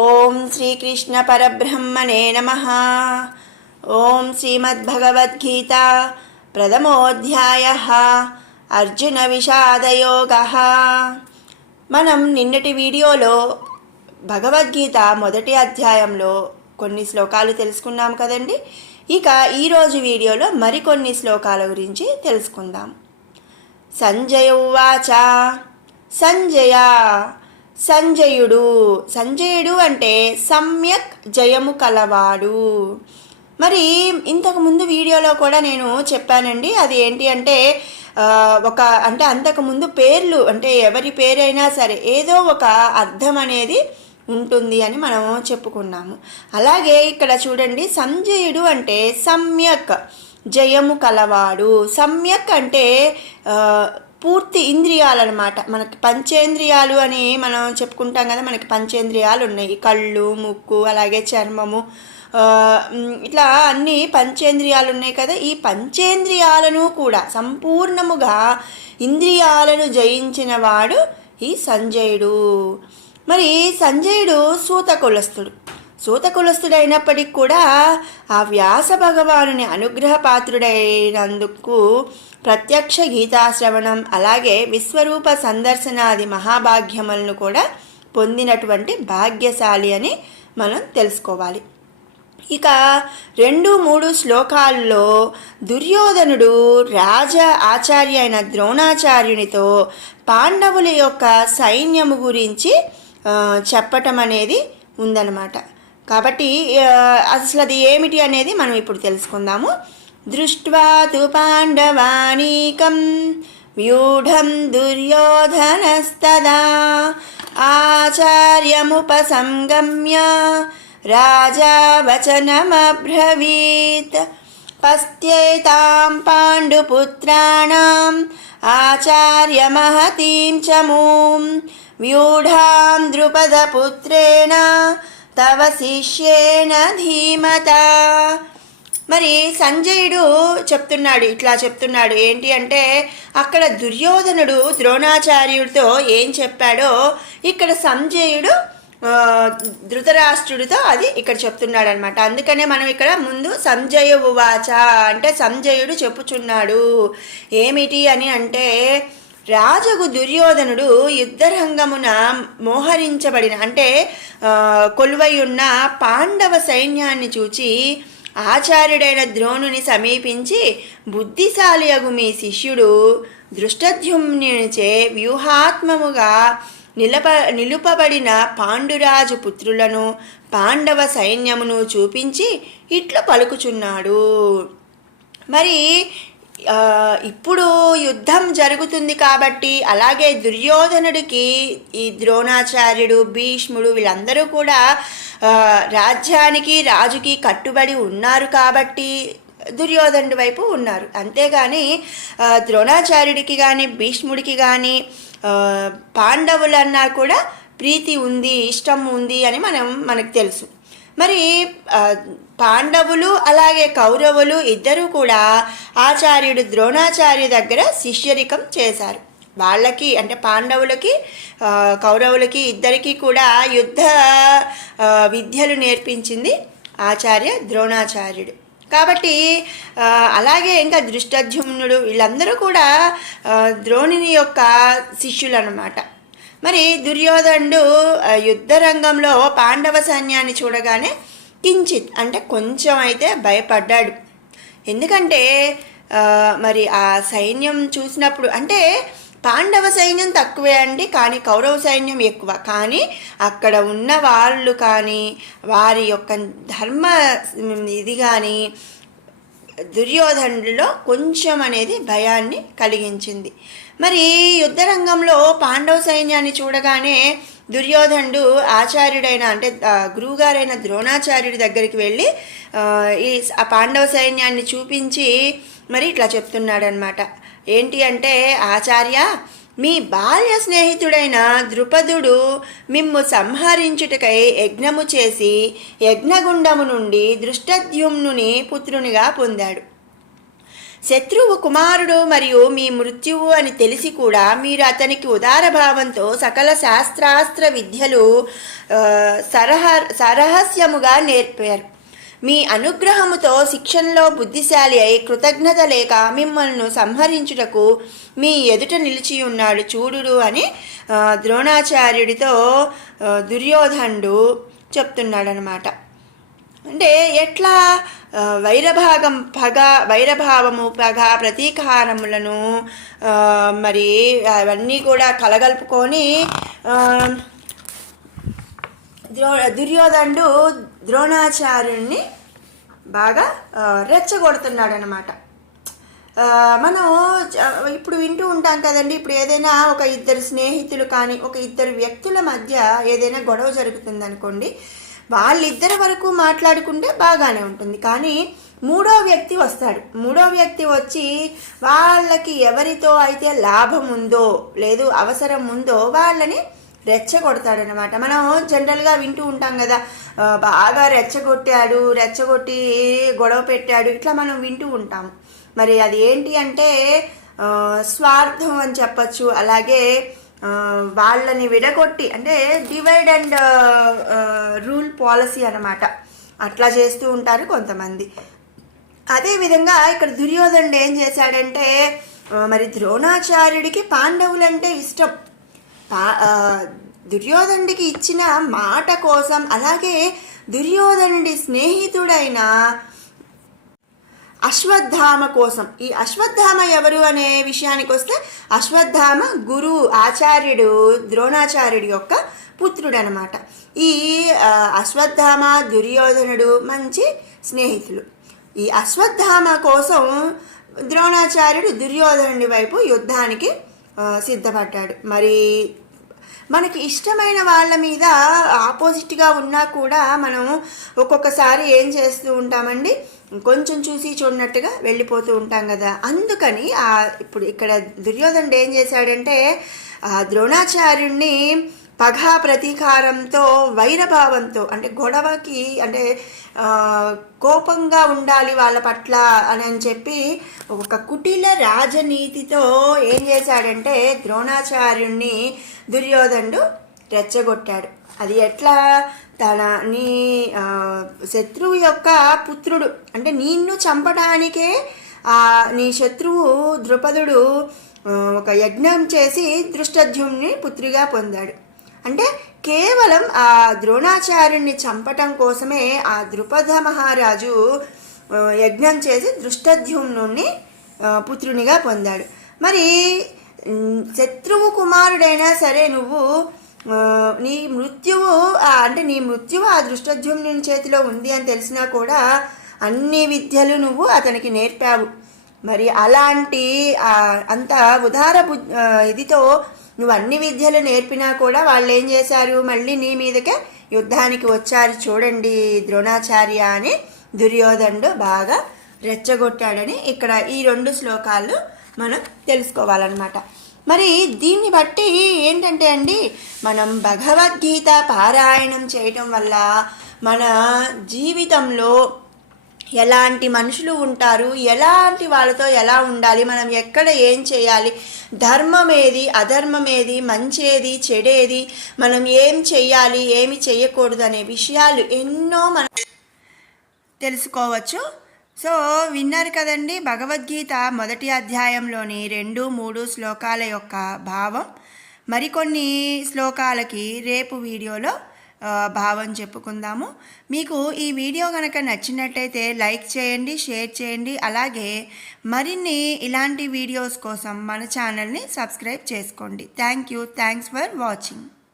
ఓం శ్రీకృష్ణ పరబ్రహ్మణే నమః. ఓం శ్రీమద్భగవద్గీత ప్రథమోధ్యాయః అర్జున విషాదయోగః. మనం నిన్నటి వీడియోలో భగవద్గీత మొదటి అధ్యాయంలో కొన్ని శ్లోకాలు తెలుసుకున్నాం కదండి. ఇక ఈరోజు వీడియోలో మరికొన్ని శ్లోకాల గురించి తెలుసుకుందాం. సంజయ ఉవాచ. సంజయుడు అంటే సమ్యక్ జయము కలవాడు. మరి ఇంతకుముందు వీడియోలో కూడా నేను చెప్పానండి. అది ఏంటి అంటే అంతకుముందు పేర్లు అంటే ఎవరి పేరైనా సరే ఏదో ఒక అర్థం అనేది ఉంటుంది అని మనం చెప్పుకున్నాము. అలాగే ఇక్కడ చూడండి, సంజయుడు అంటే సమ్యక్ జయము కలవాడు. సమ్యక్ అంటే పూర్తి ఇంద్రియాలు అనమాట. మనకి పంచేంద్రియాలు అని మనం చెప్పుకుంటాం కదా. మనకి పంచేంద్రియాలు ఉన్నాయి, కళ్ళు, ముక్కు, అలాగే చర్మము, ఇట్లా అన్ని పంచేంద్రియాలు ఉన్నాయి కదా. ఈ పంచేంద్రియాలను కూడా సంపూర్ణముగా ఇంద్రియాలను జయించిన వాడు ఈ సంజయుడు. మరి సంజయుడు సూతకులస్థుడైనప్పటికీ కూడా ఆ వ్యాస భగవానుని అనుగ్రహపాత్రుడైనందుకు ప్రత్యక్ష గీతాశ్రవణం అలాగే విశ్వరూప సందర్శనాది మహాభాగ్యములను కూడా పొందినటువంటి భాగ్యశాలి అని మనం తెలుసుకోవాలి. ఇక 2-3 శ్లోకాల్లో దుర్యోధనుడు రాజ ఆచార్య అయిన ద్రోణాచార్యునితో పాండవుల యొక్క సైన్యము గురించి చెప్పటం అనేది ఉందన్నమాట. కాబట్టి అసలు అది ఏమిటి అనేది మనం ఇప్పుడు తెలుసుకుందాము. దృష్ట్వా తు పాండవానీకం వ్యూఢం దుర్యోధనస్తదా ఆచార్యముపసంగమ్య రాజా వచనమబ్రవీత్. పశ్యేతాం పాండుపుత్రాణం ఆచార్యమహతీం చమూం వ్యూఢాం ద్రుపదపుత్రేణ తవ శిష్యేన ధీమతా. మరి సంజయుడు ఇట్లా చెప్తున్నాడు. ఏంటి అంటే అక్కడ దుర్యోధనుడు ద్రోణాచార్యుడితో ఏం చెప్పాడో ఇక్కడ సంజయుడు ధృతరాష్ట్రుడితో అది ఇక్కడ చెప్తున్నాడు అనమాట. అందుకనే మనం ఇక్కడ ముందు సంజయ ఉవాచ అంటే సంజయుడు చెప్పుచున్నాడు. ఏమిటి అని అంటే రాజగు దుర్యోధనుడు యుద్ధరంగమున మోహరించబడిన అంటే కొలువై ఉన్న పాండవ సైన్యాన్ని చూచి ఆచార్యుడైన ద్రోణుని సమీపించి, బుద్ధిశాలియగు మీ శిష్యుడు దృష్టద్యుమ్నునిచే వ్యూహాత్మముగా నిలుపబడిన పాండురాజు పుత్రులను పాండవ సైన్యమును చూపించి ఇట్లు పలుకుచున్నాడు. మరి ఇప్పుడు యుద్ధం జరుగుతుంది కాబట్టి అలాగే దుర్యోధనుడికి ఈ ద్రోణాచార్యుడు, భీష్ముడు వీళ్ళందరూ కూడా రాజ్యానికి రాజుకి కట్టుబడి ఉన్నారు కాబట్టి దుర్యోధనుడి వైపు ఉన్నారు. అంతేగాని ద్రోణాచార్యుడికి కానీ భీష్ముడికి కానీ పాండవులన్నా కూడా ప్రీతి ఉంది, ఇష్టం ఉంది అని మనకు తెలుసు. మరి పాండవులు అలాగే కౌరవులు ఇద్దరూ కూడా ఆచార్యుడు ద్రోణాచార్య దగ్గర శిష్యరికం చేశారు. వాళ్ళకి అంటే పాండవులకి కౌరవులకి ఇద్దరికి కూడా యుద్ధ విద్యలు నేర్పించింది ఆచార్య ద్రోణాచార్యుడు. కాబట్టి అలాగే ఇంకా దృష్టద్యుమ్నుడు వీళ్ళందరూ కూడా ద్రోణుని యొక్క శిష్యులు అన్నమాట. మరి దుర్యోధనుడు యుద్ధరంగంలో పాండవ సైన్యాన్ని చూడగానే కించిత్ అంటే కొంచెం అయితే భయపడ్డాడు. ఎందుకంటే మరి ఆ సైన్యం చూసినప్పుడు అంటే పాండవ సైన్యం తక్కువే అండి, కానీ కౌరవ సైన్యం ఎక్కువ. కానీ అక్కడ ఉన్న వాళ్ళు కానీ వారి యొక్క ధర్మ ఇది కానీ దుర్యోధనుడిలో కొంచెం అనేది భయాన్ని కలిగించింది. మరి యుద్ధరంగంలో పాండవ సైన్యాన్ని చూడగానే దుర్యోధనుడు ఆచార్యుడైన అంటే గురువుగారైన ద్రోణాచార్యుడి దగ్గరికి వెళ్ళి ఆ పాండవ సైన్యాన్ని చూపించి మరి ఇట్లా చెప్తున్నాడు అనమాట. ఏంటి అంటే, ఆచార్య, మీ బాల్య స్నేహితుడైన ద్రుపదుడు మిమ్ము సంహరించుటకై యజ్ఞము చేసి యజ్ఞగుండము నుండి దృష్టద్యుమ్నుని పుత్రునిగా పొందాడు. శత్రువు కుమారుడు మరియు మీ మృత్యువు అని తెలిసి కూడా మీరు అతనికి ఉదార భావంతో సకల శాస్త్రాస్త్ర విద్యలు సరహస్యముగా నేర్పారు. మీ అనుగ్రహముతో శిక్షణలో బుద్ధిశాలి అయి కృతజ్ఞత లేక మిమ్మల్ని సంహరించుటకు మీ ఎదుట నిలిచి ఉన్నాడు చూడుడు అని ద్రోణాచార్యుడితో దుర్యోధనుడు చెప్తున్నాడనమాట. అంటే ఎట్లా వైరభావము పగ ప్రతీకారములను మరి అవన్నీ కూడా కలగలుపుకొని దుర్యోధనుడు ద్రోణాచార్యుడిని బాగా రెచ్చగొడుతున్నాడు అనమాట. మనం ఇప్పుడు వింటూ ఉంటాం కదండి, ఇప్పుడు ఏదైనా ఒక ఇద్దరు స్నేహితులు కానీ ఒక ఇద్దరు వ్యక్తుల మధ్య ఏదైనా గొడవ జరుగుతుంది అనుకోండి, వాళ్ళిద్దరి వరకు మాట్లాడుకుంటే బాగానే ఉంటుంది. కానీ మూడో వ్యక్తి వస్తాడు. మూడో వ్యక్తి వచ్చి వాళ్ళకి ఎవరితో అయితే లాభం ఉందో లేదు అవసరం ఉందో వాళ్ళని రెచ్చగొడతాడనమాట. మనం జనరల్గా వింటూ ఉంటాం కదా, బాగా రెచ్చగొట్టి గొడవ పెట్టాడు, ఇట్లా మనం వింటూ ఉంటాము. మరి అది ఏంటి అంటే స్వార్థం అని చెప్పచ్చు. అలాగే వాళ్ళని విడగొట్టి అంటే డివైడ్ అండ్ రూల్ పాలసీ అనమాట, అట్లా చేస్తూ ఉంటారు కొంతమంది. అదేవిధంగా ఇక్కడ దుర్యోధనుడు ఏం చేశాడంటే, మరి ద్రోణాచార్యుడికి పాండవులంటే ఇష్టం. దుర్యోధనుడికి ఇచ్చిన మాట కోసం, అలాగే దుర్యోధనుడి స్నేహితుడైన అశ్వత్థామ కోసం. ఈ అశ్వత్థామ ఎవరు అనే విషయానికి వస్తే, అశ్వత్థామ గురువు ఆచార్యుడు ద్రోణాచార్యుడి యొక్క పుత్రుడు అనమాట. ఈ అశ్వత్థామ దుర్యోధనుడు మంచి స్నేహితులు. ఈ అశ్వత్థామ కోసం ద్రోణాచార్యుడు దుర్యోధనుడి వైపు యుద్ధానికి సిద్ధపడ్డాడు. మరి మనకి ఇష్టమైన వాళ్ళ మీద ఆపోజిట్గా ఉన్నా కూడా మనం ఒక్కొక్కసారి ఏం చేస్తూ ఉంటామండి, కొంచెం చూసి చూడనట్టుగా వెళ్ళిపోతూ ఉంటాం కదా. అందుకని ఇప్పుడు ఇక్కడ దుర్యోధనుడు ఏం చేశాడంటే, ద్రోణాచార్యుడిని పగ ప్రతీకారంతో వైరభావంతో అంటే గొడవకి అంటే కోపంగా ఉండాలి వాళ్ళ పట్ల అని చెప్పి ఒక కుటిల రాజనీతితో ఏం చేశాడంటే ద్రోణాచార్యుడిని దుర్యోధనుడు రెచ్చగొట్టాడు. అది ఎట్లా, నీ శత్రువు యొక్క పుత్రుడు అంటే నిన్ను చంపడానికే నీ శత్రువు ద్రుపదుడు ఒక యజ్ఞం చేసి దృష్టద్యుమ్ని పుత్రిగా పొందాడు. అంటే కేవలం ఆ ద్రోణాచార్యుడిని చంపటం కోసమే ఆ ద్రుపద మహారాజు యజ్ఞం చేసి దృష్టద్యుమ్నుని పుత్రునిగా పొందాడు. మరి శత్రువు కుమారుడైనా సరే నువ్వు నీ మృత్యువు ఆ దృష్టద్యుమ్ని చేతిలో ఉంది అని తెలిసినా కూడా అన్ని విద్యలు నువ్వు అతనికి నేర్పావు. మరి అలాంటి అంత ఉదార ఇదితో నువ్వు అన్ని విద్యలు నేర్పినా కూడా వాళ్ళు ఏం చేశారు, మళ్ళీ నీ మీదకే యుద్ధానికి వచ్చారు చూడండి ద్రోణాచార్య అని దుర్యోధనుడు బాగా రెచ్చగొట్టాడని ఇక్కడ ఈ 2 శ్లోకాలు మనం తెలుసుకోవాలన్నమాట. మరి దీన్ని బట్టి ఏంటంటే అండి, మనం భగవద్గీత పారాయణం చేయటం వల్ల మన జీవితంలో ఎలాంటి మనుషులు ఉంటారు, ఎలాంటి వాళ్ళతో ఎలా ఉండాలి, మనం ఎక్కడ ఏం చేయాలి, ధర్మం ఏది అధర్మం ఏది, మంచేది చెడేది, మనం ఏం చెయ్యాలి ఏమి చెయ్యకూడదు అనే విషయాలు ఎన్నో మనం తెలుసుకోవచ్చు. సో విన్నారు కదండి, భగవద్గీత మొదటి అధ్యాయంలోని 2-3 శ్లోకాల యొక్క భావం. మరికొన్ని శ్లోకాలకి రేపు వీడియోలో భావం చెప్పుకుందాము. మీకు ఈ వీడియో కనుక నచ్చినట్టయితే లైక్ చేయండి, షేర్ చేయండి. అలాగే మరిన్ని ఇలాంటి వీడియోస్ కోసం మన ఛానల్ని సబ్స్క్రైబ్ చేసుకోండి. Thanks for watching.